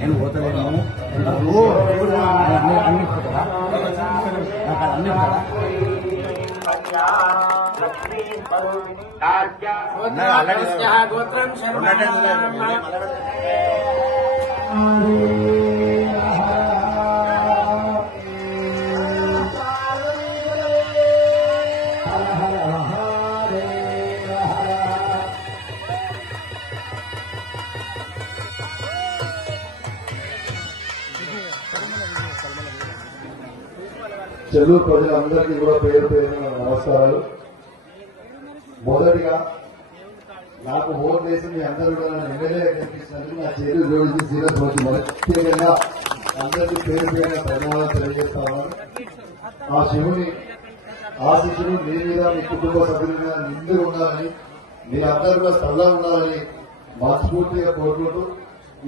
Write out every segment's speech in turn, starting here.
నేను పోతలేను అన్ని కదా అన్ని గోత్రం చెరువు ప్రజలందరికీ కూడా పేరు పేరున నమస్కారాలు. మొదటిగా నాకు ఓటు వేసి మీ అందరూ కూడా నన్ను ఎమ్మెల్యేగా కనిపించినందుకు నా చేతులు జోడించి సీరియస్ వచ్చి ప్రత్యేకంగా అందరికీ పేరు పేరున ధన్యవాదాలు తెలియజేస్తా ఉన్నాను. ఆ శివుని ఆశీస్సులు మీ మీద మీ కుటుంబ సభ్యుల మీద నిండు ఉండాలని, మీరందరూ కూడా స్థలంగా ఉండాలని మనస్ఫూర్తిగా కోరుకుంటూ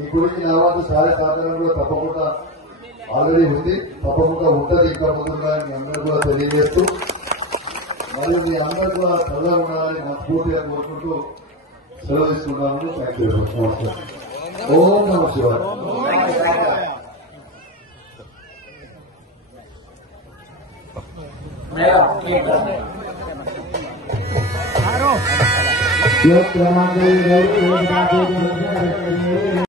ఈ గురించి నా వంతు సహాయ సహకారం కూడా తప్పకుండా ఆల్రెడీ ఉంది, తప్పకుండా ఉంటుంది, ఇంకా ముందుగా మీ అందరూ కూడా తెలియజేస్తూ మరియు మీ అందరూ కూడా త్వరగా ఉండాలని మనస్ఫూర్తిగా కోరుకుంటూ సెలవు తీసుకుంటాను. Thank you. నమస్కారం. ఓం నమ శివాయ. మేడం